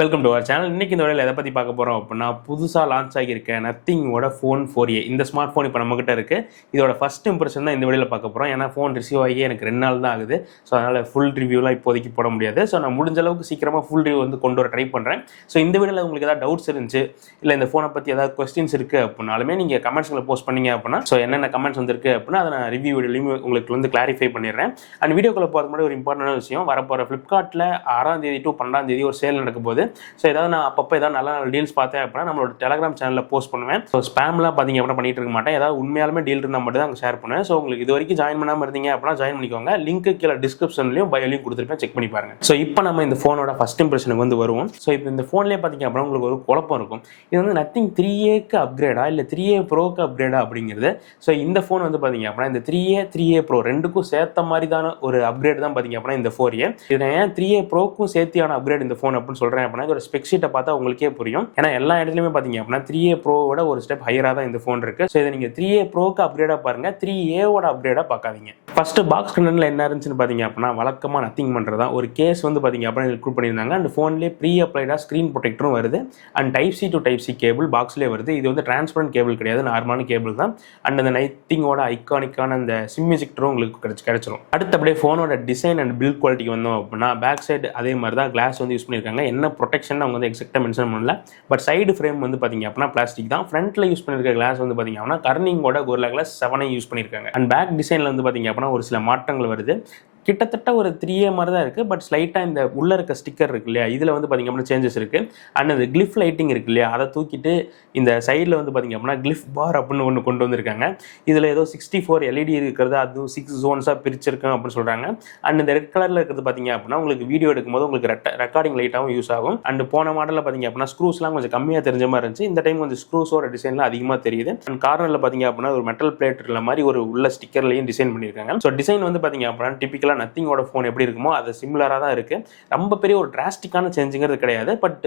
Welcome to our channel. இன்னைக்கு இந்த வீடியோவில் எதை பற்றி பார்க்க போகிறோம் அப்படின்னா, புதுசாக லான்ச் ஆகியிருக்க நத்திங்கோட ஃபோன் 4A. இந்த ஸ்மார்ட் ஃபோன் இப்போ நம்மகிட்ட இருக்குது. இதோட ஃபஸ்ட் இம்ப்ரெஷன் தான் இந்த வீடியோவில் பார்க்க போகிறோம். ஏன்னா ஃபோன் ரிசீவ் ஆகி எனக்கு 2 நாள் தான் ஆகுது. ஸோ அதனால் ஃபுல் ரிவ்யூலாம் இப்போதைக்கு போட முடியாது. ஸோ நான் முடிஞ்ச அளவுக்கு சீக்கிரமாக ஃபுல் ரிவ்யூ வந்து கொண்டு வர ட்ரை பண்ணுறேன். ஸோ இந்த வீடியோவில் உங்களுக்கு ஏதாவது டவுட்ஸ் இருந்துச்சு, இல்லை இந்த ஃபோனை பற்றி ஏதாவது கொஸ்டின்ஸ் இருக்குது அப்படின்னாலுமே நீங்கள் கமெண்ட்ஸில் போஸ்ட் பண்ணீங்க அப்படின்னா, ஸோ என்னென்ன கமெண்ட்ஸ் வந்துருக்கு அப்படின்னா அதை நான் ரிவ்யூ வீடியோலையும் உங்களுக்கு வந்து கிளாரிஃபை பண்ணிடுறேன். அண்ட் வீடியோக்குள்ளே போகிற முன்னாடி ஒரு இம்பார்ட்டன்டான விஷயம், வரப்போகிற ஃப்ளிப்கார்ட்டில் 6ஆம் தேதி to 12ஆம் தேதி ஒரு சேல் நடக்கும் போது, ஸோ ஏதாவது நான் அப்பப்போ ஏதாவது நல்ல டீல்ஸ் பார்த்தேன் அப்படின்னா நம்மளோட டெலிகிராம் சேனலில் போஸ்ட் பண்ணுவேன். ஸோ ஸ்பேம்லாம் பார்த்தீங்க அப்படின்னா பண்ணிட்டு இருக்க மாட்டேன். ஏதாவது உண்மையாலுமே டீல் இருந்தால் மட்டும் தான் அங்கே ஷேர் பண்ணுவேன். ஸோ உங்களுக்கு இது வரைக்கும் ஜாயின் பண்ணாமல் இருந்தீங்க அப்படின்னா ஜாயின் பண்ணிக்கோங்க. லிங்க் கீழே டிஸ்கிரிப்ஷன்லையும் பயோலையும் கொடுத்துருப்பேன், செக் பண்ணி பாருங்க. ஸோ இப்போ நம்ம இந்த ஃபோனோட ஃபர்ஸ்ட் இம்ப்ரெஷனுக்கு வந்து வருவோம். ஸோ இப்போ இந்த ஃபோன்லேயே பார்த்தீங்க அப்படின்னா உங்களுக்கு ஒரு குழப்பம் இருக்கும். இது வந்து நத்திங் 3Aக்கு அப்கிரேடா இல்லை 3A ப்ரோக்கு அப்கிரேடா அப்படிங்கிறது. ஸோ இந்த ஃபோன் வந்து பார்த்தீங்க அப்படின்னா இந்த 3A 3A ப்ரோ ரெண்டுக்கும் சேர்த்த மாதிரி தான ஒரு அப்கிரேட் தான் பார்த்தீங்க அப்படின்னா இந்த 4A. இதில் ஏன் 3A ப்ரோக்கும் சேர்த்தியான அப்கிரேட் இந்த ஃபோன் அப்படின்னு சொல்கிறேன் அப்படின்னா இதோட ஸ்பெக் ஷீட்டை பார்த்தா உங்களுக்கே புரியும். ஏன்னா எல்லா இடத்துலையுமே பார்த்தீங்க அப்படின்னா 3A ப்ரோவோட ஒரு ஸ்டெப் ஹையராக தான் இந்த ஃபோன் இருக்குது. ஸோ இதை நீங்கள் 3A ப்ரோக்கு அப்கிரேடாக பாருங்கள், 3Aவோட அப்கிரேடாக பார்க்காதீங்க. ஃபர்ஸ்ட் பாக்ஸ் கண்டென்ட்ல என்ன இருந்துச்சுன்னு பார்த்தீங்க அப்படின்னா வழக்கமாக நத்திங் பண்ணுறதா ஒரு கேஸ் வந்து பார்த்தீங்க அப்படின்னா இன்க்ளூட் பண்ணியிருந்தாங்க. அண்ட் ஃபோன்லேயே ப்ரீ அப்ளைடாக ஸ்க்ரீன் ப்ரொடெக்டரும் வருது. And Type-C to Type-C cable பாக்ஸ்லேயே வருது. இது வந்து டிரான்ஸ்பரண்ட் கேபிள் கிடையாது, நார்மலான கேபிள் தான். அண்ட் அந்த நத்திங்கோட ஐக்கானிக்கான அந்த சிம் இஜெக்டரும் உங்களுக்கு கிடைச்சிரும். அடுத்தபடியே ஃபோனோட டிசைன் அண்ட் பில்ட் குவாலிட்டிக்கு வந்தோம் அப்படின்னா பேக் சைடு அதே மாதிரி தான் கிளாஸ் வந்து யூஸ் பண்ணியிருக்காங்க. என்ன ப்ரொடெக்ஷன் அவங்க வந்து எக்ஸாக்டாக மென்ஷன் பண்ணல. பட் சைடு ஃப்ரேம் வந்து பார்த்தீங்க அப்படின்னா பிளாஸ்டிக் தான். ஃப்ரண்ட்டில் யூஸ் பண்ணியிருக்க கிளாஸ் வந்து பார்த்தீங்க அப்படின்னா கர்னிங்கோட Gorilla Glass 7 யூஸ் பண்ணியிருக்காங்க. அண்ட் பேக் டிசைனில் வந்து பார்த்தீங்க அப்படின்னா ஒரு சில மாற்றங்கள் வருது. கிட்டத்தட்ட ஒரு 3A மாதிரி தான் இருக்குது. பட் ஸ்லைட்டாக இந்த உள்ளே இருக்க ஸ்டிக்கர் இருக்கு இல்லையா, இதில் வந்து பார்த்திங்க அப்படின்னா சேஞ்சஸ் இருக்குது. அண்ட் அந்த கிளிஃப் லைட்டிங் இருக்கு இல்லையா, அதை தூக்கிட்டு இந்த சைடில் வந்து பார்த்திங்க அப்படின்னா கிளிஃப் பார் அப்படின்னு ஒன்று கொண்டு வந்திருக்காங்க. இதில் ஏதோ 64 LED இருக்கிறது, அதுவும் 6 ஜோன்ஸாக பிரிச்சிருக்கேன் அப்படின்னு சொல்கிறாங்க. அண்ட் இந்த ரெட் கலரில் இருக்கிறது பார்த்திங்க அப்படின்னா உங்களுக்கு வீடியோ எடுக்கும்போது உங்களுக்கு ரெக்கார்டிங் லைட்டாகவும் யூஸ் ஆகும். அண்ட் போன மாடலில் பார்த்திங்க அப்படின்னா ஸ்க்ரூஸ்லாம் கொஞ்சம் கம்மியாக தெரிஞ்ச மாதிரி இருந்துச்சு. இந்த டைம் கொஞ்சம் ஸ்க்ரூஸோட டிசைன்லாம் அதிகமாக தெரியுது. அண்ட் கார்னரில் பார்த்திங்க அப்படின்னா ஒரு மெட்டல் பிளேட் இருக்கிற மாதிரி ஒரு உள்ள ஸ்டிக்கர்லையும் டிசைன் பண்ணியிருக்காங்க. ஸோ டிசைன் வந்து பார்த்திங்க அப்படின்னா டிப்பிக்கலாக நத்திங்கோட ஃபோன் எப்படி இருக்குமோ அது சிமிலராக தான் இருக்குது. ரொம்ப பெரிய ஒரு டிராஸ்டிக்கான சேஞ்சுங்கிறது கிடையாது. பட்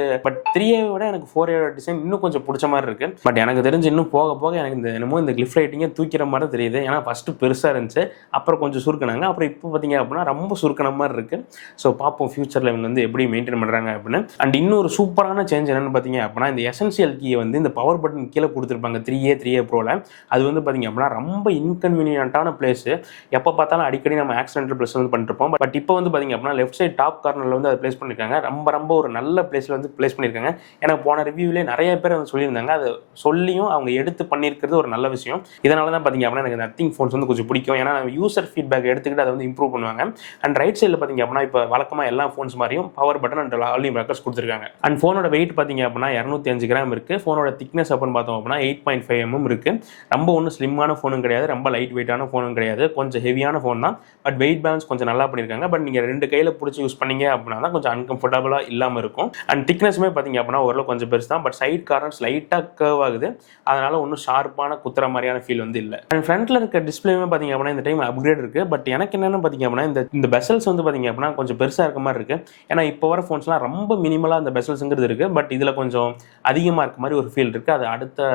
3A விட எனக்கு 4A டிசைன் இன்னும் கொஞ்சம் பிடிச்ச மாதிரி இருக்குது. பட் எனக்கு தெரிஞ்சு இன்னும் போக போக எனக்கு இந்த என்னமோ இந்த கிளிஃப் லைட்டிங்கே தூக்கிற மாதிரி தெரியுது. ஏன்னா ஃபஸ்ட்டு பெருசாக இருந்துச்சு, அப்புறம் கொஞ்சம் சுருக்கினாங்க, அப்புறம் இப்போ பார்த்தீங்க அப்படின்னா ரொம்ப சுருக்கின மாதிரி இருக்குது. ஸோ பார்ப்போம் ஃபியூச்சரில் இவங்க வந்து எப்படி மெயின்டைன் பண்ணுறாங்க அப்படின்னு. அண்ட் இன்னொரு சூப்பரான சேஞ்ச் என்னென்னு பார்த்தீங்க அப்படின்னா இந்த எசென்சியல் கீயை வந்து இந்த பவர் பட்டன் கீழே கொடுத்துருப்பாங்க 3A ப்ரோவில். அது வந்து பார்த்தீங்க அப்படின்னா ரொம்ப இன்கன்வீனியன்ட்டான பிளேஸு. எப்போ பார்த்தாலும் அடிக்கடி நம்ம ஆக்சிடென்டல் ப்ளஸ் வந்து பண்ணிருப்போம். பட் இப்போ வந்து பார்த்தீங்க அப்படின்னா லெஃப்ட் சைட் டாப் கார்னரில் வந்து அதை பிளேஸ் பண்ணியிருக்காங்க. ரொம்ப ஒரு நல்ல பிளேஸில் வந்து பிளேஸ் பண்ணியிருக்காங்க. எனக்கு போன ரிவ்யூவிலே நிறைய பேர் வந்து சொல்லியிருந்தாங்க. அதை சொல்லியும் அவங்க எடுத்து பண்ணியிருக்கிறது ஒரு நல்ல விஷயம். இதனால தான் பார்த்தீங்க அப்படின்னா எனக்கு நத்திங் ஃபோன்ஸ் வந்து கொஞ்சம் பிடிக்கும். ஏன்னா யூசர் ஃபீட்பேக் எடுத்துக்கிட்டு அதை வந்து இம்ப்ரூவ் பண்ணுவாங்க. அண்ட் ரைட் சைடில் பார்த்தீங்க அப்படின்னா இப்போ வழக்கமாக எல்லா ஃபோன்ஸ் மாதிரியும் power button and volume records கொடுத்துருக்காங்க. அண்ட் ஃபோனோட வெயிட் பார்த்தீங்க அப்படின்னா 205 கிராம் இருக்குது. ஃபோனோட திக்னஸ் அப்படின்னு பார்த்தோம் அப்படின்னா 8.5 mm இருக்குது. ரொம்ப ஒன்றும் ஸ்லிம்மான ஃபோனும் கிடையாது, ரொம்ப லைட் வெயிட்டான ஃபோனும் கிடையாது. கொஞ்சம் ஹெவியான ஃபோன் தான். பட் வெயிட் பேலன்ஸ் கொஞ்சம் நல்லா பண்ணியிருக்காங்க. பட் நீங்கள் 2 கையில் பிடிச்சி யூஸ் பண்ணீங்க அப்படின்னா தான் கொஞ்சம் அன்கம்ஃபர்டபுளாக இல்லாமல் இருக்கும். அண்ட் திக்னஸுமே பார்த்தீங்க அப்படின்னா ஓரளவு கொஞ்சம் பெருசு தான். பட் சைட் கார்னர்ஸ் லைட்டாக கர்வ் ஆகுது. அதனால ஒன்றும் ஷார்ப்பான குத்துற மாதிரியான ஃபீல் வந்து இல்லை. அண்ட் ஃப்ரண்ட்டில் இருக்க டிஸ்பிளேமே பார்த்தீங்க அப்படின்னா இந்த டைம் அப்கிரேட் இருக்குது. பட் எனக்கு என்னென்னு பார்த்தீங்க அப்படின்னா இந்த பெசல்ஸ் வந்து பார்த்தீங்க அப்படின்னா கொஞ்சம் பெருசாக இருக்க மாதிரி இருக்குது. ஏன்னா இப்போ வர ஃபோன்ஸ்லாம் ரொம்ப மினிமலாக அந்த பெசல்ஸுங்கிறது இருக்குது. பட் இதில் கொஞ்சம் அதிகமாக இருக்க மாதிரி ஒரு ஃபீல் இருக்குது. அது அடுத்த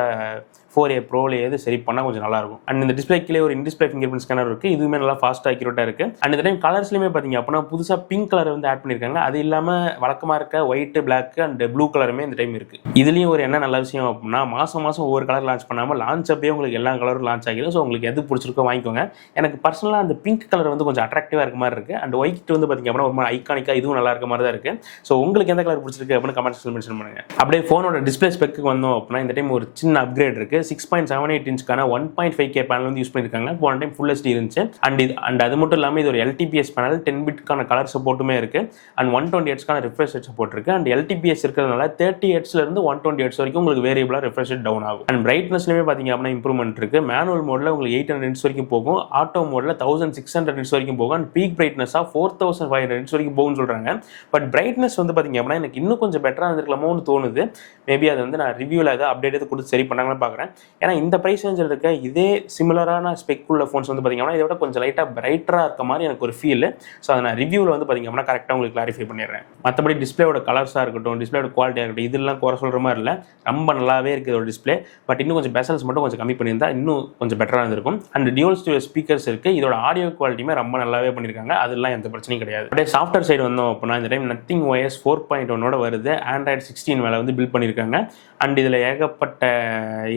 4A ப்ரோவில் எது சரி பண்ணால் கொஞ்சம் நல்லாயிருக்கும். அண்ட் இந்த டிஸ்பிளே கீழே ஒரு இன்டிஸ்பிளே ஃபிங்கர் பிரிண்ட் ஸ்கேனர் இருக்குது. இதுவுமே நல்லா ஃபாஸ்ட்டாக அக்யூரேட்டாக இருக்குது. அண்ட் இந்த டைம் கலர்ஸ்லையுமே பார்த்தீங்க அப்படின்னா புதுசாக பிங்க் கலர் வந்து ஆட் பண்ணியிருக்காங்க. அது இல்லாமல் வழக்கமாக இருக்க ஒயிட், பிளாக் அண்ட் ப்ளூ கலருமே இந்த டைம் இருக்குது. இதுலேயும் ஒரு என்ன நல்ல விஷயம் அப்படின்னா மாதம் ஒவ்வொரு கலர் லான்ச் பண்ணாமல் லான்ச் அப்பயே உங்களுக்கு எல்லா கலரும் லான்ச் ஆகிடும். ஸோ உங்களுக்கு எது பிடிச்சிருக்கோ வாங்கிக்கோங்க. எனக்கு பர்சனலாக அந்த பிங்க் கலர் வந்து கொஞ்சம் அட்ராக்டிவாக இருக்க மாதிரி இருக்குது. அண்ட் ஒயிட் வந்து பார்த்தீங்க அப்படின்னா ஒரு மாதிரி ஐக்கானிக்காக இதுவும் நல்லா இருக்க மாதிரி தான் இருக்குது. ஸோ உங்களுக்கு எந்த கலர் பிடிச்சிருக்கு அப்படின்னு கமெண்ட் செக்ஷனில் மென்ஷன் பண்ணுங்கள். அப்படியே ஃபோனோட டிஸ்பிளே ஸ்பெக்கு வந்தோம் அப்படின்னா இந்த டைம் ஒரு சின்ன அப்கிரேட் இருக்குது. 6.78 இன்ச்க்கான 1.5K பேனல் வந்து யூஸ் பண்ணியிருக்காங்க. போன டைம் ஃபுல் HD இருந்துச்சு. அண்ட் அது மட்டும் இல்லாமல் இது ஒரு LTPS பேனல், 10 பிட்கான கலர் சப்போர்ட்டுமே இருக்குது. அண்ட் 120 Hzக்கான ரிஃப்ரெஷ் ரேட் சப்போர்ட் இருக்குது. அண்ட் LTPS இருக்கிறதுனால 30 Hzலேருந்து 120 Hz வரைக்கும் உங்களுக்கு வேரியபிளாக ரிஃப்ரெஷ் ரேட் டவுன் ஆகும். அண்ட் பிரைட்னஸ்லேயுமே பார்த்தீங்க அப்படின்னா இம்ப்ரூவ்மெண்ட் இருக்குது. மேனுவல் மோடில் உங்களுக்கு 800 nits வரைக்கும் போகும். ஆட்டோ மோடில் 1600 nits வரைக்கும் போகும். அண்ட் பீக் பிரைட்னஸாக 4500 nits வரைக்கும் போகும்னு சொல்கிறாங்க. பட் பிரைட்னஸ் வந்து பார்த்தீங்க அப்படின்னா எனக்கு இன்னும் கொஞ்சம் பெட்டராக இருந்திருக்கலாமோன்னு தோணுது. மேபி அது வந்து நான் ரிவ்யூவில் ஏதாவது அப்டேட் கொடுத்து சரி பண்ணாங்கன்னு பார்க்குறேன். ஏன்னா இந்த ப்ரைஸ் ரேஞ்சில் இருக்க இதே சிமிலரான ஸ்பெக் உள்ள ஃபோன்ஸ் வந்து பார்த்திங்கன்னா இதை விட கொஞ்சம் லைட்டாக பிரைட்டராக இருக்க மாதிரி எனக்கு ஒரு ஃபீல். ஸோ அதை நான் ரிவ்யூவில் வந்து பார்த்திங்கன்னா கரெக்டாக உங்களுக்கு கிளாரிஃபை பண்ணிடுறேன். மற்றபடி டிஸ்பிளேயோட கலர்ஸாக இருக்கட்டும், டிஸ்பிளேயோட குவாலிட்டியாக இருக்கட்டும், இதெல்லாம் குறை சொல்கிற மாதிரி இல்லை, ரொம்ப நல்லாவே இருக்குது ஒரு டிஸ்பிளே. பட் இன்னும் கொஞ்சம் பெசல்ஸ் மட்டும் கொஞ்சம் கம்மி பண்ணியிருந்தா இன்னும் கொஞ்சம் பெட்டராக இருந்திருக்கும். அண்ட் டியூவல் ஸ்டூடியோ ஸ்பீக்கர்ஸ் இருக்குது. இதோட ஆடியோ குவாலிட்டியுமே ரொம்ப நல்லாவே பண்ணியிருக்காங்க. அதெல்லாம் எந்த பிரச்சனையும் கிடையாது. அப்படியே சாஃப்ட்வேர் சைடு வந்தோம் அப்படின்னா இந்த டைம் நத்திங் OS 4.1 வருது. ஆண்ட்ராய்டு 16 மேலே வந்து பில்ட் பண்ணியிருக்காங்க. அண்ட் இதில் ஏகப்பட்ட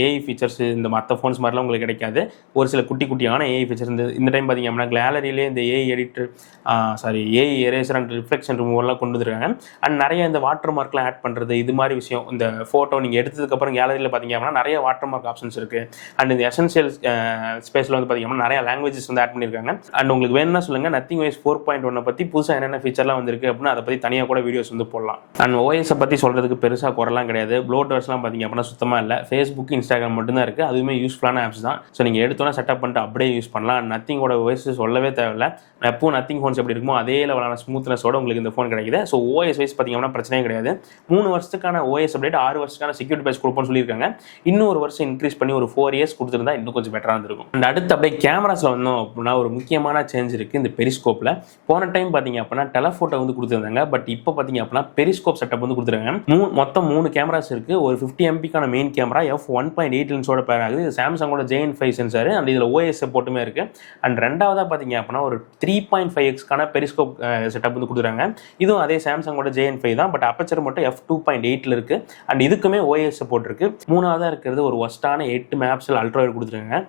ஏஐ ஃபீச்சர்ஸ் இந்த மற்ற ஃபோன்ஸ் மாதிரிலாம் உங்களுக்கு கிடைக்காது. ஒரு சில குட்டி குட்டியான ஏஐ ஃபீச்சர்ஸ் இந்த டைம் பார்த்திங்க அப்படின்னா கேலரியிலே இந்த AI editor AI eraser and reflection ரிமூவர்லாம் கொண்டு வந்துருக்காங்க. அண்ட் நிறைய இந்த வாட்டர் மார்க்லாம் ஆட் பண்ணுறது இது மாதிரி விஷயம். இந்த ஃபோட்டோ நீங்கள் எடுத்ததுக்கப்புறம் கேலரியில் பார்த்திங்க அப்படின்னா நிறைய வாட்டர் மார்க் ஆப்ஷன்ஸ் இருக்குது. அண்ட் இந்த எசென்ஷியல் ஸ்பேஸில் வந்து பார்த்திங்க அப்படின்னா நிறைய லாங்குவேஜஸ் வந்து ஆட் பண்ணியிருக்காங்க. அண்ட் உங்களுக்கு வேணும்னா சொல்லுங்கள், நத்திங் OS 4.1 பற்றி புதுசாக என்னென்ன ஃபீச்சர்லாம் வந்திருக்கு அப்படின்னு அதை பற்றி தனியாக கூட வீடியோஸ் வந்து போடலாம். அண்ட் ஓஎஸை பற்றி சொல்கிறதுக்கு பெருசாக குறலாம் கிடையாது. ப்ளோட்டர்ஸ்லாம் பார்த்திங்க அப்படின்னா சுத்தமாக இல்லை. ஃபேஸ்புக், இன்ஸ்டாகிராம் மட்டும்தான் இருக்குது. அதுவுமே யூஸ்ஃபுல்லான ஆப்ஸ் தான். ஸோ நீங்கள் எடுத்தோன்னா செட்டப் பண்ணிட்டு அப்படியே யூஸ் பண்ணலாம். நத்திங்கோட OS சொல்லவே தேவையில்லை. எப்போ நத்திங் ஃபோன்ஸ் எப்படி இருக்குமோ அதே லெவலான ஸ்மூத்னஸோட உங்களுக்கு இந்த ஃபோன் கிடைக்குது. ஸோ OS வைஸ் பார்த்திங்கன்னா பிரச்சனையே கிடையாது. 3 வருஷத்துக்கான OS அப்டேட், 6 வருஷத்துக்கான செக்யூரிட்டி பேட்ச் கொடுப்போம்னு சொல்லியிருக்காங்க. இன்னும் ஒரு வருஷம் இன்க்ரீஸ் பண்ணி ஒரு 4 இயர்ஸ் கொடுத்துருந்தா இன்னும் கொஞ்சம் பெட்டராக இருந்திருக்கும். அண்ட் அடுத்து அப்படியே கேமராஸில் வந்தோம் அப்படின்னா ஒரு முக்கியமான சேஞ்ச் இருக்குது இந்த பெரிஸ்கோப்பில். போன டைம் பார்த்திங்க அப்படின்னா டெலஃபோட்டோ வந்து கொடுத்துருந்தாங்க. பட் இப்போ பார்த்திங்க அப்படின்னா பெரிஸ்கோப் செட்டப் வந்து கொடுத்துருக்காங்க. மொத்தம் 3 கேமராஸ் இருக்குது. ஒரு 50 MP மெயின் கேமரா f1.8 லென்ஸோட பேர் ஆகுது. இது சாம்சங்கோட JN5 சென்சார். அண்ட் இதில் OS போட்டுமே இருக்குது. அண்ட் ரெண்டாவதாக பார்த்திங்க அப்படின்னா ஒரு 3.5x பெரிஸ்கோப் செட்டப் வந்து கொடுக்குறாங்க. இதுவும் அதே சாம்சங்கோட JN5 தான். பட் அப்பச்சர் மட்டும் f2.8 இருக்குது. அண்ட் இதுக்குமே OS போட்டிருக்கு. மூணாவதாக இருக்கிறது ஒரு ஒஸ்டான 8 மெகாபிக்சல் அல்ட்ரா வைட் கொடுத்துருக்காங்க.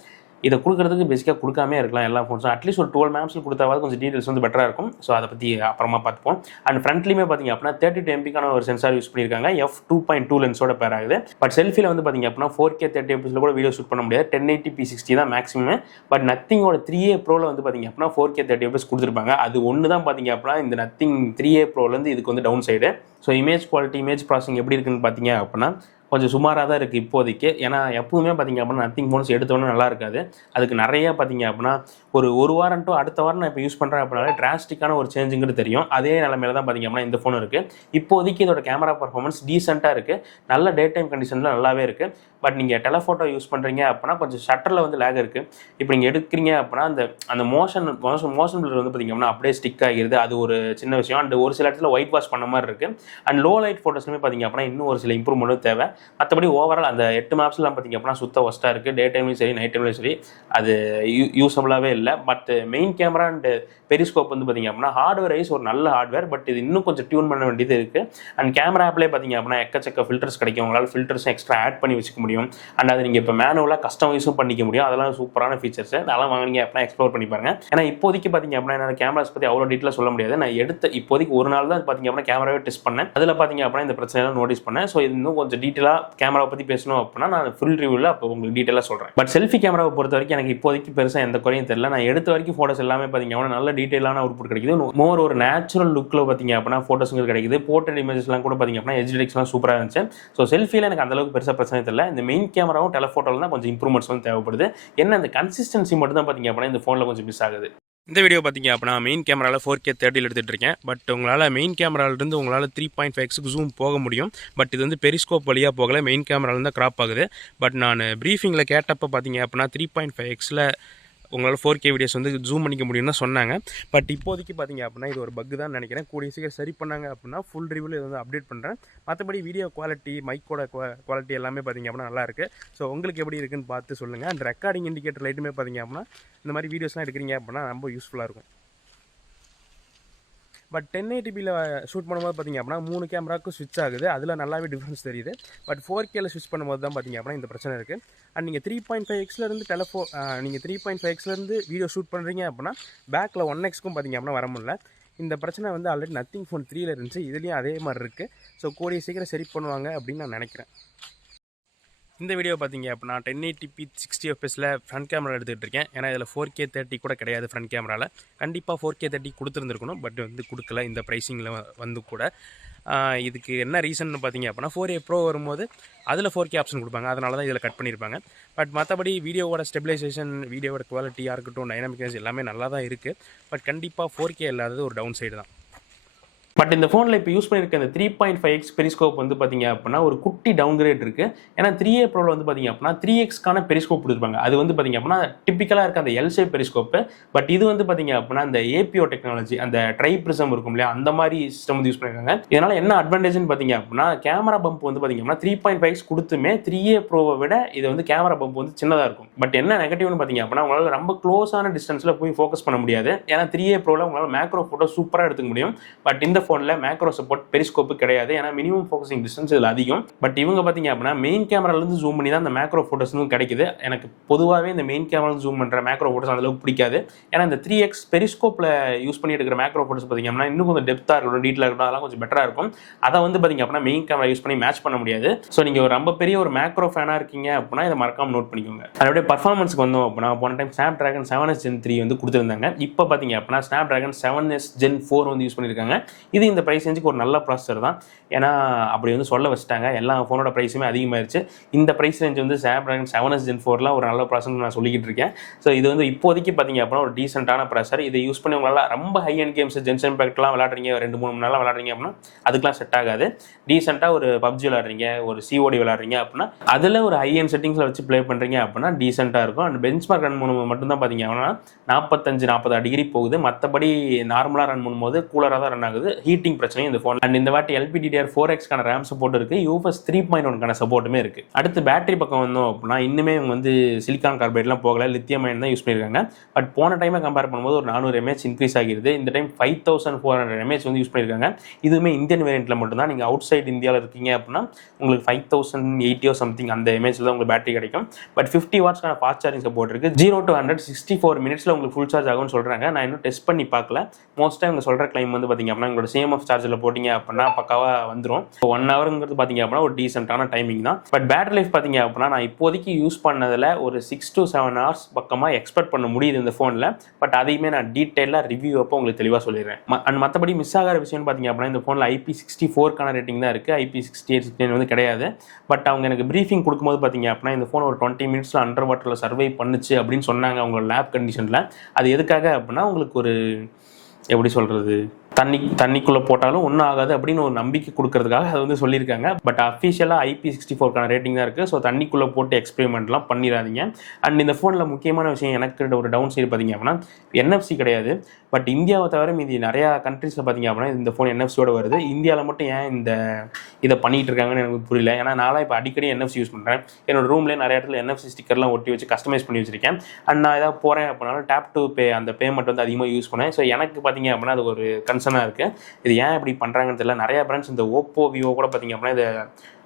இதை கொடுக்குறதுக்கு பேசிக்காக கொடுக்காமே இருக்கலாம் எல்லா ஃபோன்ஸும். அட்லீஸ்ட் ஒரு 12 MP கொடுத்தாவது கொஞ்சம் டீட்டெயில்ஸ் வந்து பெட்டராக இருக்கும். ஸோ அதை பற்றி அப்புறமா பார்த்துப்போம். அண்ட் ஃப்ரண்ட்லேயுமே பார்த்திங்க அப்படின்னா 32 MP ஒரு சென்சார் யூஸ் பண்ணியிருக்காங்க. f2.2 லென்ஸோட பேர் ஆகுது. பட் செல்ஃபியில் வந்து பார்த்திங்க அப்படின்னா 4K 30 fps கூட வீடியோ ஷூட் பண்ண முடியாது. 1080p 60 தான் மேக்ஸிமம். பட் நத்திங்கோட 3A ப்ரோவில் வந்து பார்த்திங்க அப்படின்னா 4K 30 fps கொடுத்துருப்பாங்க. அது ஒன்று தான் பார்த்திங்க அப்படின்னா இந்த நத்திங் 3A ப்ரோலேருந்து இதுக்கு வந்து down side. So image quality, image processing எப்படி இருக்குன்னு பார்த்தீங்க அப்படின்னா கொஞ்சம் சுமாராக தான் இருக்குது இப்போதைக்கு. ஏன்னா எப்பவுமே பார்த்திங்க அப்படின்னா நத்திங் ஃபோன்ஸ் எடுத்தோன்னே நல்லா இருக்காது. அதுக்கு நிறைய பார்த்திங்க அப்படின்னா ஒரு வாரம் டு அடுத்த வாரம் நான் இப்போ யூஸ் பண்ணுறேன் அப்படின்னாலே டிராஸ்டிக்கான ஒரு சேஞ்சுங்கிறது தெரியும். அதே நிலைமையில தான் பார்த்திங்க அப்படின்னா இந்த ஃபோன் இருக்குது. இப்போதைக்கு இதோட கேமரா பர்ஃபார்மன்ஸ் டீசெண்டாக இருக்குது. நல்ல டே டைம் கண்டிஷனில் நல்லாவே இருக்குது. பட் நீங்கள் டெலஃபோட்டோ யூஸ் பண்ணுறீங்க அப்படின்னா கொஞ்சம் ஷட்டரில் வந்து லேக் இருக்குது. இப்போ நீங்கள் எடுக்கிறீங்க அப்படின்னா அந்த மோஷன் பில்லர் வந்து பார்த்திங்க அப்படின்னா அப்படியே ஸ்டிக் ஆகிடுது. அது ஒரு சின்ன விஷயம். அண்ட் ஒரு சில இடத்துல ஒயிட் வாஷ் பண்ண மாதிரி இருக்குது. அண்ட் லோ லைட் ஃபோட்டோஸ்லுமே பார்த்திங்க அப்படின்னா இன்னும் ஒரு சில இம்ப்ரூவ்மெண்ட்டும் தேவை. மற்றபடி ஓவரால் அந்த 8 மேப்ஸ்லாம் பார்த்திங்க அப்படின்னா சுத்த ஒஸ்ட்டாக இருக்குது. டே டைம்லையும் சரி, நைட் டைம்லையும் சரி, அது யூஸபிளாகவே இல்லை. But main camera and periscope வந்து பார்த்திங்க அப்படின்னா ஹார்ட்வேர் வைஸ் ஒரு நல்ல ஹார்ட்வேர். பட் இது இன்னும் கொஞ்சம் டியூன் பண்ண வேண்டியது இருக்குது. அண்ட் கேமரா ஆப்லேயே பார்த்திங்க அப்படின்னா எக்கச்சக்க ஃபில்டர்ஸ் கிடைக்கும். உங்களால் ஃபில்டர்ஸும் எக்ஸ்ட்ரா ஆட் பண்ணி வச்சுக்க முடியும். அண்ட் அதை நீங்கள் இப்போ மேனுவலாக கஸ்டமைஸும் பண்ணிக்க முடியும். அதெல்லாம் சூப்பரான ஃபீச்சர்ஸ். அதெல்லாம் வாங்கினீங்க அப்படின்னா எக்ஸ்ப்ளோர் பண்ணி பாருங்க. ஏன்னா இப்போதைக்கு பார்த்திங்க அப்படின்னா என்னோட கேமராஸ் பற்றி அவ்வளோ டீட்டெயிலாக சொல்ல முடியாது. நான் எடுத்த இப்போதைக்கு ஒரு நாள் தான் பார்த்திங்க அப்படின்னா கேமராவே டெஸ்ட் பண்ணேன். அதில் பார்த்திங்க அப்படின்னா இந்த பிரச்சனைலாம் நோட்டீஸ் பண்ணேன். ஸோ இது இன்னும் கொஞ்சம் டீட்டெயிலாக கேமராவை பற்றி பேசணும் அப்படின்னா நான் ஃபுல் ரிவ்யூவில் அப்போ உங்களுக்கு டீட்டெயிலாக சொல்கிறேன். பட் செல்ஃபி கேமராவை பொறுத்த வரைக்கும் எனக்கு இப்போதைக்கு பெருசாக எந்த குறையும் தெரியல. நான் எடுத்த வரைக்கும் ஃபோட்டோஸ் எல்லாமே பார்த்திங்க அப்படின்னா நல்ல டீட்டெயிலான அவுட்புட் கிடைக்குது. மோர் ஒரு நேச்சுரல் லுக்கில் பார்த்திங்க அப்படின்னா ஃபோட்டோஸுங்க கிடைக்குது. போர்ட்ரேட் இமேஜஸ்லாம் கூட பார்த்திங்க அப்படின்னா HDXலாம் சூப்பராக இருந்துச்சு. ஸோ செல்ஃபியில் எனக்கு அந்தளவுக்கு பெருசாக பிரச்சனை தெரியல. இந்த மெயின் கேமராவும் டெலஃபோட்டோவில் தான் கொஞ்சம் இம்ப்ரூவ்மெண்ட்ஸ் வந்து தேவைப்படுது. என்ன அந்த கன்சிஸ்டன்சி மட்டும் தான் பார்த்திங்க அப்படின்னா இந்த ஃபோனில் கொஞ்சம் மிஸ் ஆகுது. இந்த வீடியோ பார்த்திங்க அப்படின்னா மெயின் கேமராவில் 4K 30 எடுத்துகிட்டு இருக்கேன். பட் உங்களால் மெயின் கேமராவிலிருந்து உங்களால் 3.5x ஜூம் போக முடியும். பட் இது வந்து பெரிஸ்கோப் வழியாக போகலை, மெயின் கேமராவில் தான் கிராப் ஆகுது. பட் நான் ப்ரீஃபிங்கில் கேட்டப்போ பார்த்திங்க அப்படின்னா 3.5xல் உங்களால் 4K வீடியோஸ் வந்து ஜூம் பண்ணிக்க முடியும்னு தான் சொன்னாங்க. பட் இப்போதைக்கு பார்த்திங்க அப்படின்னா இது ஒரு பக் தான் நினைக்கிறேன். கூடிய சீக்கிரம் சரி பண்ணாங்க அப்படின்னா ஃபுல் ரிவ்யூவில் இது வந்து அப்டேட் பண்ணுறேன். மற்றபடி வீடியோ குவாலிட்டி, மைக்கோட குவாலிட்டி எல்லாமே பார்த்திங்க அப்படின்னா நல்லா இருக்குது. ஸோ உங்களுக்கு எப்படி இருக்குன்னு பார்த்து சொல்லுங்கள். அண்ட் ரெக்கார்டிங் இண்டிகேட்டர் லைட்டுமே பார்த்திங்க அப்படின்னா இந்த மாதிரி வீடியோஸ்லாம் எடுக்கிறீங்க அப்படின்னா ரொம்ப யூஸ்ஃபுல்லாக இருக்கும். பட் 1080pல ஷூட் பண்ணும்போது பார்த்திங்க அப்படின்னா 3 கேமராவுக்கும் ஸ்விட்ச் ஆகுது. அதில் நல்லாவே டிஃப்ரென்ஸ் தெரியுது. பட் 4Kல ஸ்விட்ச் பண்ணும்போது தான் பார்த்திங்க அப்படின்னா இந்த பிரச்சனை இருக்குது. அண்ட் நீங்கள் 3.5xலேருந்து நீங்கள் 3.5xலேருந்து வீடியோ ஷூட் பண்ணுறீங்க அப்படின்னா பேக்கில் 1xக்கும் பார்த்திங்க அப்படின்னா வர முடியல. இந்த பிரச்சனை வந்து ஆல்ரெடி நத்திங் ஃபோன் 3ல இருந்துச்சு. இதுலேயும் அதே மாதிரி இருக்குது. ஸோ கூடிய சீக்கிரம் சரி பண்ணுவாங்க அப்படின்னு நான் நினைக்கிறேன். இந்த வீடியோ பார்த்திங்க அப்படின்னா 1080p 60 fpsல ஃப்ரண்ட் கேமரா எடுத்துகிட்டு இருக்கேன். ஏன்னா இதில் 4K 30 கூட கிடையாது ஃப்ரண்ட் கேமராவில். கண்டிப்பாக 4K 30 கொடுத்துருந்துருக்கணும். பட் வந்து கொடுக்கல இந்த ப்ரைஸிங்கில் வந்து கூட. இதுக்கு என்ன ரீசன் பார்த்திங்க அப்படின்னா 4A Pro வரும்போது அதில் 4K ஆப்ஷன் கொடுப்பாங்க. அதனால தான் இதில் கட் பண்ணியிருப்பாங்க. பட் மற்றபடி வீடியோவோட ஸ்டெபிலைசேஷன், வீடியோவோட குவாலிட்டியாக இருக்கட்டும், டைனாமிக் ரேஞ்ச் எல்லாமே நல்லா தான் இருக்குது. பட் கண்டிப்பாக 4K இல்லாதது ஒரு டவுன் சைடு தான். பட் இந்த ஃபோனில் இப்போ யூஸ் பண்ணியிருக்க இந்த 3.5x பெரிஸ்கோப் வந்து பார்த்தீங்க அப்படின்னா ஒரு குட்டி டவுன் கிரேட் இருக்குது. ஏன்னா 3A ப்ரோவில் வந்து பார்த்தீங்க அப்படின்னா 3xக்கான பெரிஸ்கோப் கொடுத்துருப்பாங்க. அது வந்து பார்த்தீங்க அப்படின்னா டிப்பிக்கலாக இருக்க அந்த எல் ஷேப் பெரிஸ்கோப்பு. பட் இது வந்து பார்த்தீங்க அப்படின்னா அந்த APO டெக்னாலஜி, அந்த ட்ரை ப்ரிசம் இருக்கும் இல்லையா, அந்த மாதிரி சிஸ்டம் வந்து யூஸ் பண்ணியிருக்காங்க. இதனால் என்ன அட்வான்டேஜ்னு பார்த்தீங்க அப்படின்னா கேமரா பம்ப் வந்து பார்த்தீங்க அப்படின்னா 3.5x கொடுத்துமே 3A ப்ரோவை விட இது வந்து கேமரா பம்ப் வந்து சின்னதாக இருக்கும். பட் என்ன நெகட்டிவ்னு பார்த்தீங்க அப்படின்னா உங்களால் ரொம்ப க்ளோஸான டிஸ்டன்ஸில் போய் ஃபோக்கஸ் பண்ண முடியாது. ஏன்னா 3A ப்ரோவில் உங்களால் மேக்ரோ ஃபோட்டோ சூப்பராக எடுத்துக்க முடியும். பட் இந்த ஃபோனில் மேக்ரோ சப்போர்ட் பெரிஸ்கோப்பு கிடையாது. ஏன்னா மினிமம் ஃபோக்கஸிங் டிஸ்டன்ஸ் இதில் அதிகம். பட் இவங்க பார்த்தீங்க அப்படின்னா மெயின் கேமராலேருந்து ஜூம் பண்ணி தான் அந்த மேக்ரோ ஃபோட்டோஸும் கிடைக்குது. எனக்கு பொதுவாகவே இந்த மெயின் கேமராவில் ஜூம் பண்ணுற மேக்ரோ ஃபோட்டோஸ் அந்தளவுக்கு பிடிக்காது. ஏன்னா இந்த 3x பெரிஸ்கோப்பில் யூஸ் பண்ணிட்டு இருக்கிற மேக்ரோ ஃபோட்டோஸ் பார்த்தீங்க அப்படின்னா இன்னும் கொஞ்சம் டெப்த்தாக இருக்கணும், டீட்டெயிலாக இருக்கணும், அதெல்லாம் கொஞ்சம் பெட்டராக இருக்கும். அதை வந்து பார்த்தீங்க அப்படின்னா மெயின் கேமரா யூஸ் பண்ணி மேட்ச் பண்ண முடியாது. ஸோ நீங்கள் ஒரு ரொம்ப பெரிய ஒரு மேக்ரோ ஃபேனாக இருக்கீங்க அப்படின்னா இதை மறக்காம நோட் பண்ணிக்கோங்க. அதோடைய பர்ஃபார்மன்ஸ்க்கு வந்தோம் அப்படின்னா போன டைம் Snapdragon 7s Gen 3 வந்து கொடுத்துருந்தாங்க. இப்போ பார்த்தீங்க அப்படின்னா Snapdragon 7s Gen 4 வந்து யூஸ் பண்ணியிருக்காங்க. இது இந்த ப்ரைஸ் ரேஞ்சுக்கு ஒரு நல்ல ப்ராசஸர் தான். ஏன்னா அப்படி வந்து சொல்ல வச்சுட்டாங்க. எல்லா ஃபோனோட ப்ரைஸுமே அதிகமாகிடுச்சு. இந்த ப்ரைஸ் ரேஞ்ச் வந்து Snapdragon 7s Gen 4லாம் ஒரு நல்ல ப்ராசஸர் நான் சொல்லிக்கிட்டு இருக்கேன். ஸோ இது வந்து இப்போதைக்கு பார்த்தீங்க அப்படின்னா ஒரு டீசென்ட்டான ப்ராசஸர். இதை யூஸ் பண்ணி உங்களால் ரொம்ப ஹை அண்ட் கேம்ஸ் ஜென்சன் இம்பேக்ட்லாம் விளாட்றீங்க, 2-3 மணி நேரம் விளாட்றீங்க அப்படின்னா அதுக்கெலாம் செட் ஆகாது. டீசெண்டாக ஒரு PUBG விளாட்றீங்க, ஒரு COD விளாட்றீங்க அப்படின்னா அதில் ஒரு ஹை அண்ட் செட்டிங்ஸில் வச்சு ப்ளே பண்ணுறீங்க அப்படின்னா டீசெண்டாக இருக்கும். அண்ட் பெஞ்ச்மார்க் ரன் பண்ணும்போது மட்டும்தான் பார்த்தீங்க அப்படின்னா 45-40 டிகிரி போகுது. மற்றபடி நார்மலாக ரன் பண்ணும்போது கூலராக தான் ரன் ஆகுது. ஹீட்டிங் பிரச்சனையும் இந்த ஃபோன். அண்ட் இந்த வாட்டி LPDDR4Xக்கான ரேம் சப்போர்ட் இருக்குது, UFS 3.1க்கான சப்போர்ட்டுமே இருக்குது. அடுத்து பேட்டரி பக்கம் வந்தோம் அப்படின்னா இன்னுமே இவங்க வந்து சிலிக்கான் கார்பைட்லாம் போகல, லித்தியம் அயன் தான் யூஸ் பண்ணியிருக்காங்க. பட் போன டைமை கம்பேர் பண்ணும்போது ஒரு 400 mAh இன்க்ரீஸ் ஆகிருது. இந்த டைம் 5400 mAh வந்து யூஸ் பண்ணியிருக்காங்க. இதுவுமே இந்தியன் வேரியண்ட்டில் மட்டும்தான். நீங்கள் அவுட் சைட் இந்தியாவில் இருக்கீங்க அப்படின்னா உங்களுக்கு 5080 சம்திங் அந்த எம்ஏஹெச்சில் தான் உங்களுக்கு பேட்டரி கிடைக்கும். பட் 50 வாட்ஸ்க்கான ஃபாஸ்ட் சார்ஜிங் சப்போர்ட் இருக்குது. 0 to 100 64 மினிட்ஸில் உங்களுக்கு ஃபுல் சார்ஜ் ஆகும்னு சொல்கிறாங்க. நான் இன்னும் டெஸ்ட் பண்ணி பார்க்கல. மோஸ்ட்டாக இவங்க சொல்கிற கிளைம் வந்து பார்த்தீங்க அப்படின்னா உங்களோட CMF சார்ஜில் போட்டிங்க அப்படின்னா பக்காவாக வந்துடும். 1 ஹவருங்கிறது பார்த்தீங்க அப்படின்னா ஒரு டீசென்ட்டான டைமிங் தான். பட் பேட்டரி லைஃப் பார்த்தீங்க அப்படின்னா நான் இப்போதைக்கு யூஸ் பண்ணதில் ஒரு 6 to 7 ஹவர்ஸ் பக்கமாக எக்ஸ்பெக்ட் பண்ண முடியுது இந்த ஃபோனில். பட் அதையுமே நான் டீட்டெயிலாக ரிவ்யூ அப்போ உங்களுக்கு தெளிவாக சொல்லிடுறேன். அண்ட் மற்றபடி மிஸ் ஆகிற விஷயம்னு பார்த்தீங்க அப்படின்னா இந்த ஃபோனில் IP64க்கான ரேட்டிங் தான் இருக்குது. IP68 69 வந்து கிடையாது. பட் அவங்க எனக்கு ப்ரீஃபிங் கொடுக்கும்போது பார்த்தீங்க அப்படின்னா இந்த ஃபோன் ஒரு 20 மினிட்ஸில் அண்டர் வாட்டரில் சர்வை பண்ணுச்சு அப்படின்னு சொன்னாங்க அவங்களோட லேப் கண்டிஷனில். அது எதுக்காக அப்படின்னா உங்களுக்கு ஒரு எப்படி சொல்கிறது, தண்ணிக்குள்ளே போட்டாலும் ஒன்றும் ஆகாது அப்படின்னு ஒரு நம்பிக்கை கொடுக்கறதுக்காக அதை வந்து சொல்லியிருக்காங்க. பட் அஃபிஷியலாக IP64க்கான ரேட்டிங் தான் இருக்குது. ஸோ தண்ணிக்குள்ளே போட்டு எக்ஸ்பெரிமெண்ட்லாம் பண்ணிடாதீங்க. அண்ட் இந்த ஃபோனில் முக்கியமான விஷயம் எனக்கு ஒரு டவுன் சைடு பார்த்தீங்க அப்படின்னா NFC கிடையாது. பட் இந்தியாவை தவிர மீதி நிறையா கண்ட்ரீஸில் பார்த்தீங்க அப்படின்னா இந்த ஃபோன் NFCயோட வருது. இந்தியாவில் மட்டும் ஏன் இதை பண்ணிகிட்டு இருக்காங்கன்னு எனக்கு புரியல. ஏன்னா நான்லாம் இப்போ அடிக்கடி NFC யூஸ் பண்ணுறேன். என்னோட ரூம்லேயே நிறைய இடத்துல NFC ஸ்டிக்கர்லாம் ஒட்டி வச்சு கஸ்டமைஸ் பண்ணி வச்சிருக்கேன். அண்ட் நான் ஏதாவது போகிறேன் அப்படின்னாலும் டேப் டு பே அந்த பேமெண்ட் வந்து அதிகமாக யூஸ் பண்ணேன். ஸோ எனக்கு பார்த்தீங்க அப்படின்னா அது ஒரு கன்சர்னாக இருக்குது. இது ஏன் இப்படி பண்ணுறாங்கன்னு தெரியல. நிறையா பிராண்ட்ஸ் இந்த Oppo, Vivo கூட பார்த்தீங்க அப்படின்னா இதை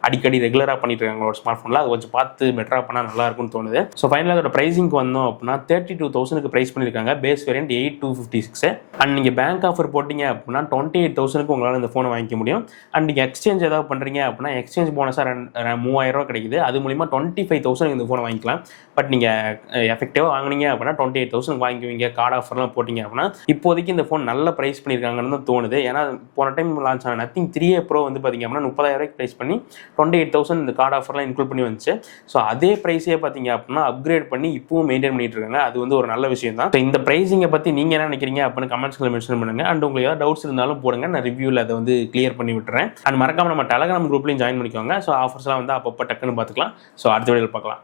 அடிக்கடி ரெகுலராக பண்ணிட்டு இருக்காங்க அவங்களோட ஸ்மார்ட் ஃபோனில். அது கொஞ்சம் பார்த்து பெட்டராக பண்ணால் நல்லா இருக்கும்னு தோணுது. ஸோ ஃபைனலாக அதோட ப்ரைஸிங்க்கு வந்தோம் அப்படின்னா 32,000க்கு ப்ரைஸ் பண்ணியிருக்காங்க. Base variant 8256. அண்ட் நீங்கள் பேங்க் ஆஃபர் போட்டிங்க அப்படின்னா 28,000க்கு உங்களால் இந்த ஃபோனை வாங்கிக்க முடியும். அண்ட் நீங்கள் எக்ஸ்சேஞ்ச் ஏதாவது பண்ணுறீங்க அப்படின்னா எக்ஸ்சேஞ்ச் போனஸாக 3000 கிடைக்குது. அது மூலிமா 25,000 இந்த ஃபோனை வாங்கிக்கலாம். பட் நீங்கள் எஃபெக்டிவாக வாங்கினீங்க அப்படின்னா 28,000 வாங்கிக்குவீங்க. கார்டு ஆஃபர்லாம் போட்டிங்க அப்படின்னா இப்போதைக்கு இந்த ஃபோன் நல்ல ப்ரைஸ் பண்ணியிருக்காங்கன்னு தான் தோணுது. ஏன்னா போன டைம் லான்ச் ஆன Nothing 3A Pro வந்து பார்த்தீங்க அப்படின்னா 30,000 ப்ரைஸ் பண்ணி 28,000 இந்த கார்டு ஆஃபர்லாம் இன்க்ளூட் பண்ணி வந்துச்சு. ஸோ அதே ப்ரைஸே பார்த்தீங்க அப்படின்னா அப்கிரேட் பண்ணி இப்பவும் மெயின்டைன் பண்ணிட்டு இருக்காங்க. அது வந்து ஒரு நல்ல விஷயம் தான். இந்த ப்ரைஸிங்கை பற்றி நீங்கள் என்ன நினைக்கிறீங்க அப்படின்னு கமெண்ட்ஸ்ல மென்ஷன் பண்ணுங்க. அண்ட் உங்களுக்கு ஏதாவது டவுட்ஸ் இருந்தாலும் போடுங்க, நான் ரிவ்யூவில் அதை வந்து கிளியர் பண்ணி விட்டுறேன். அண்ட் மறக்காம நம்ம டெலகிராம் குரூப்லையும் ஜாயின் பண்ணிக்கோங்க. ஸோ ஆஃபர்ஸ்லாம் வந்து அப்பப்போ டக்குன்னு பார்த்துக்கலாம். ஸோ அடுத்த வீடியோவில் பார்க்கலாம்.